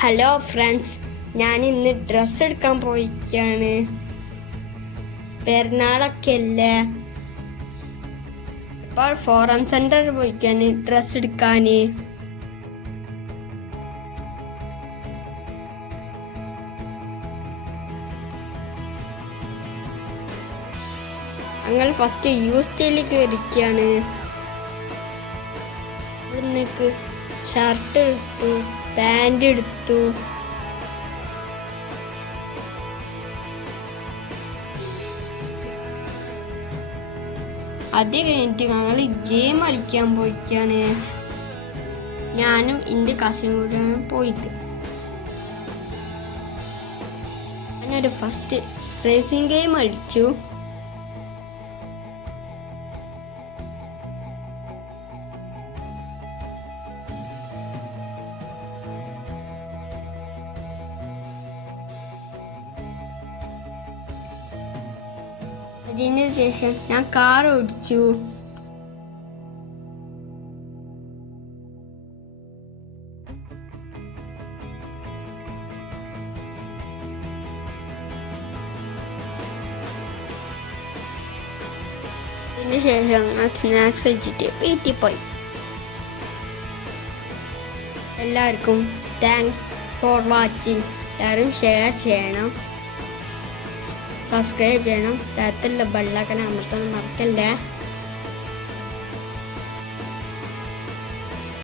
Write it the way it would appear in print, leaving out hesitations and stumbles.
Hello friends, ഞാൻ ഇന്ന് dress എടുക്കാൻ പോയിക്കാണ്. പെരുന്നാളൊക്കെ അല്ലേ, ഇപ്പോൾ ഫോറം സെന്ററിൽ പോയിക്കാണ് ഡ്രസ്സ് എടുക്കാൻ. ഞങ്ങൾ ഫസ്റ്റ് യൂസ്റ്റൈലിൽ കയറിക്കാണ്. ഇവിടുന്നേക്ക് ഷർട്ട് എടുത്തു, പാൻറ് എടുത്തു. അത് കഴിഞ്ഞിട്ട് ഞങ്ങൾ ഗെയിം കളിക്കാൻ പോയിക്കാണ്. ഞാനും എൻ്റെ കസിനും കൂടെയാണ് പോയത്. ഞാനൊരു ഫസ്റ്റ് റേസിംഗ് ഗെയിം കളിച്ചു. അതിന് ശേഷം ഞാൻ കാർ ഓടിച്ചു. അതിന് ശേഷം ഞാൻ സ്നാക്സ് കഴിച്ചിട്ട് വീട്ടിൽ പോയി. എല്ലാവർക്കും താങ്ക്സ് ഫോർ വാച്ചിങ്. എല്ലാവരും ഷെയർ ചെയ്യണം, സബ്സ്ക്രൈബ് ചെയ്യണം, താഴത്തുള്ള ബെല്ലൈക്കൺ അമർത്താൻ മറക്കല്ലേ.